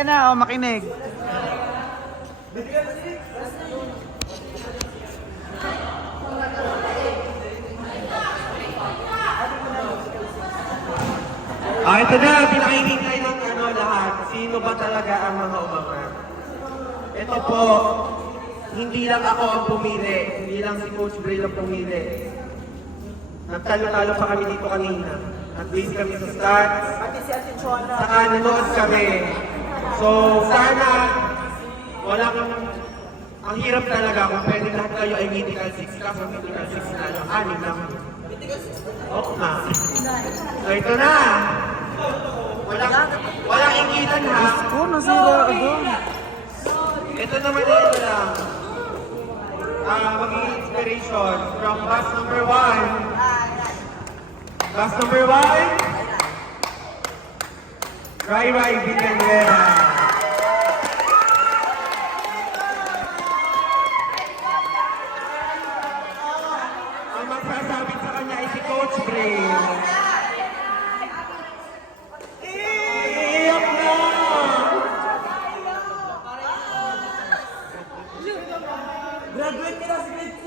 Ayan na, makinig. Ito na, pinakikintay ng lahat. Sino ba talaga ang mga umangat? Ito po, hindi lang ako ang pumili. Hindi lang si Coach Bray ang pumili. Nagtalo-talo pa kami dito kanina. Nag-base kami sa stats. Saka nanood kami. So, sana, ang hirap talaga kung pwede lahat kayo ay mythical 6 ka. So, mythical 6 na lang. 6 lang. Oo na. So, ito na. Walang ingitan ha. Oh, nasira ka doon. Ito naman ito lang. Maging inspiration from bus number 1. Bus number 1. Rai Villanueva. Ang magsasabit sa kanya ay si Coach Bray. Iiyak na! Graduate ka na si grade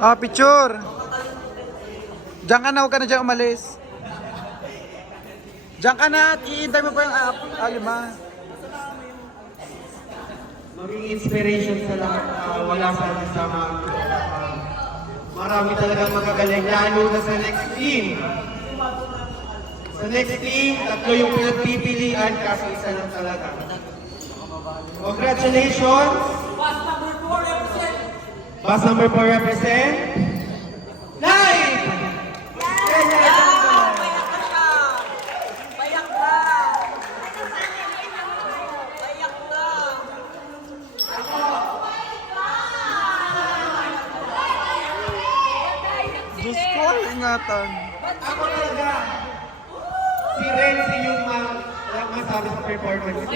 6! Picture. Diyan ka na, huwag ka na dyan umalis. Diyan ka na at iintay mo pa yung lima. Maging inspiration sa lahat. Wala sa sama. Marami talagang magagaling. Lalo na sa next team. Sa next team, 3 yung pinagpipilian kaso isa lang talaga. Congratulations! Bus number 4 represent. Live! Diyos ko, ingatan. Ako talaga. Si Renzi yung masabi sa performance.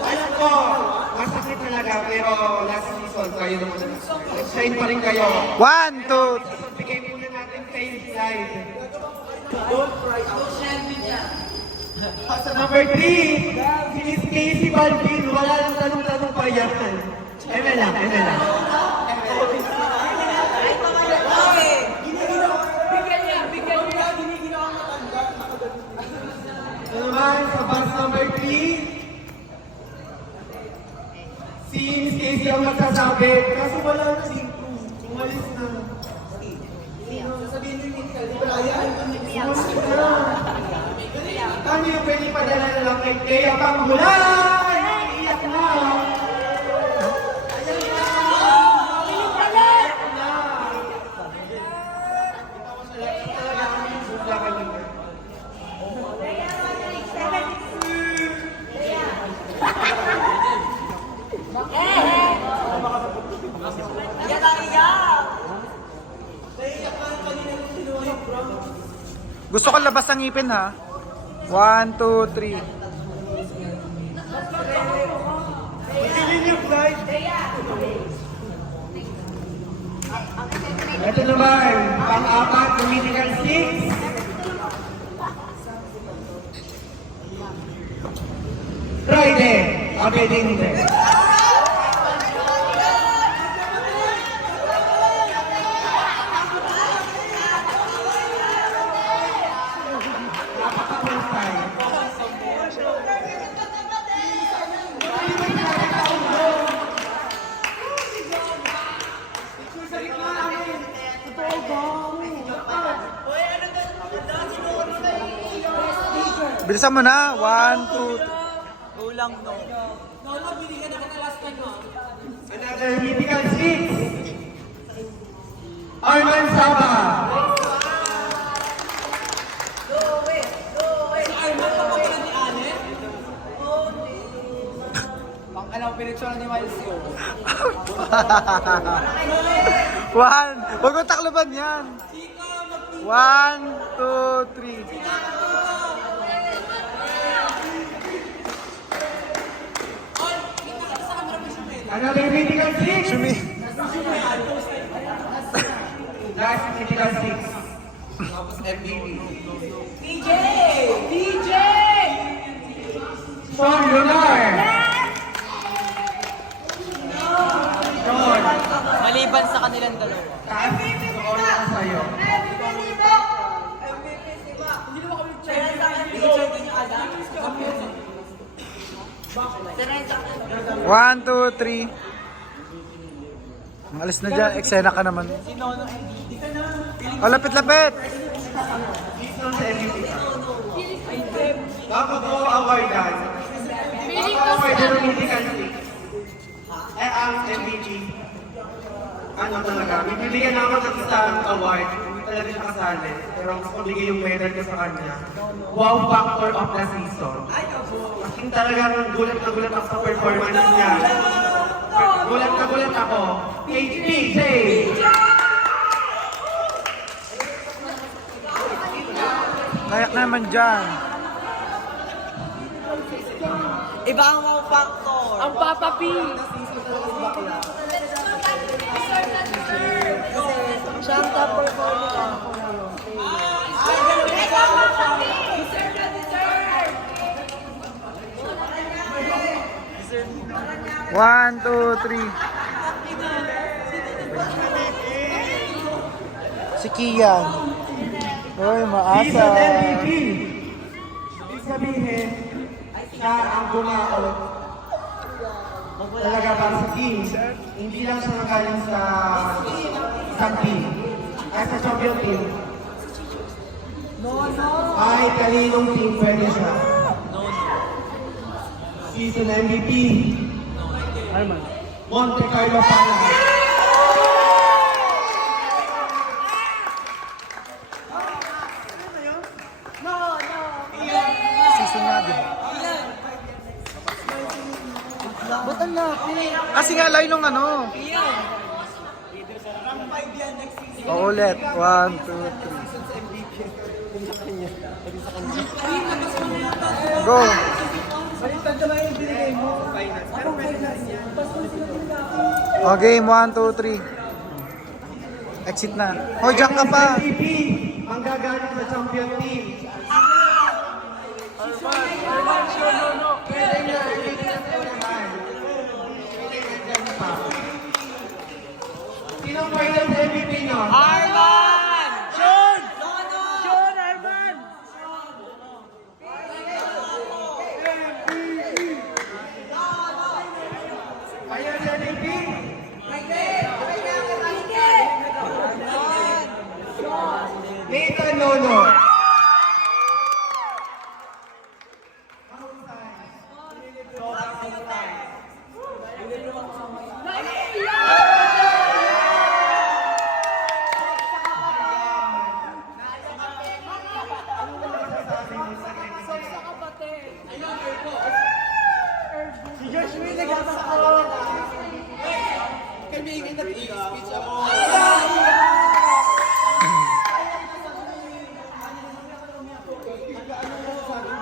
Alam ko, masakit talaga, pero last season kayo naman. Nag-shine pa rin kayo. 1, 2. Bigay muna natin kayo slide. Sa number 3, si Miss Casey Balvin, wala nang tanong-tanong pa yan. Eme lang. Naman sa bus number 3, si Miss Casey ang magsasabi, kaso wala na si umalis na. Sasabihin nyo yung Brian, umalis na. Ano yung pwede padala na lang kay Kaya Panghulay? Iiyak na. Ayan na. Iiyak na. Ito ko sila, talaga kami yung bugla kanina. Gusto ko labas ang ngipin ha. 1, 2, 3. Isilin yung slide. Ito naman, pang-apat, political 6. Friday, Abeding Hinde. Bilisan mo na. 1, 2, 3. Kulang no. Another mythical 6. Arman Saba. Pang-alaw pinitsura ni Miles yun. 1. Huwag mo takloban yan. 1, 2, 3. Another mythical 6. Last critical 6. Tapos MVP. DJ! Sean Lunar! Sean! Maliban sa kanilang dalawa. Taas score na sa'yo. One, two, three. Alis na dyan, eksena ka naman. Oh, lapit-lapit! Sino sa MVP? Bago ko awardan, awardan ng critical 6. Ang MVP. Ano talaga, bibigyan ako ng isang award, hindi talaga siya kasali. Pero gusto ko bigay yung medal ko sa kanya. Wow factor of the season. As in talagang gulat na gulat ako sa performance niya. Gulat na gulat ako. HPJ! Nayak na naman dyan. Iba ang wow factor. Ang Papa P! Siya ang top performer. One, two, three. Si Kian. Uy, maasa. Season MVP! Ibig sabihin, siya ang bumaot. Talaga para sa team. Hindi lang siya nagaling sa isang team. Ay sa champion team. Kahit kaninong team pwede siya. Season MVP. Monte Carlo Pala. Season na din. Ba't ang lapit? Kasi nga layo nung ano. Paulit. One, two, three. Go. O, game. One, two, three. Exit na. Hoy, jack ka pa. MVP. Ang gagaling sa champion team. Sinong final sa MVP nyo? Arman! Sean! Sean Arman! Final sa MVP? Nathan Nono. Si Josh Will nagkakasakot. Kami yung nag-i-speech ako.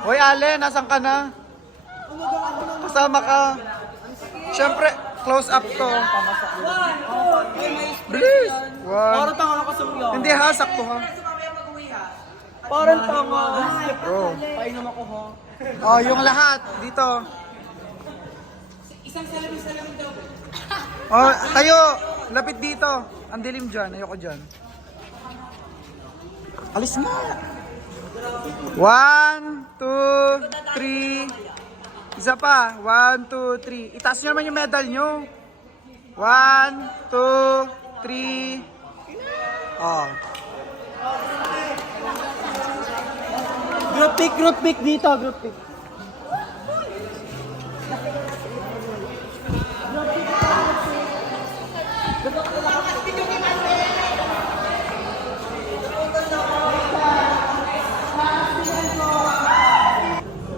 Hoy, Ale, nasan ka na? Kasama ka. Siyempre, close up to. Bilis! One. tanga ka sumyo. Hindi ha, sakto ha. Parang tanga. Bro. Painom ako ho. Oh, yung lahat dito. Salamin daw. Oh, tayo. Lapit dito. Ang dilim dyan. Ayoko dyan. Alis na. 1, 2, 3. Isa pa. 1, 2, 3. Itaas nyo naman yung medal nyo. 1, 2, 3. Oh. Group pick dito, group pick.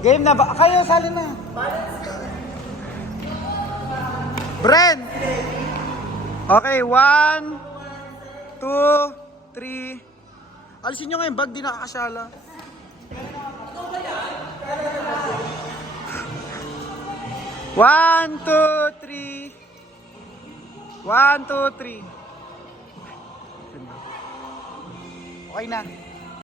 Game na ba? Kayo, sali na. Bren! Okay, 1, 2, 3. Alisin nyo nga yung bag, di nakakasyala. One, two, three. 1, 2, 3. Okay na.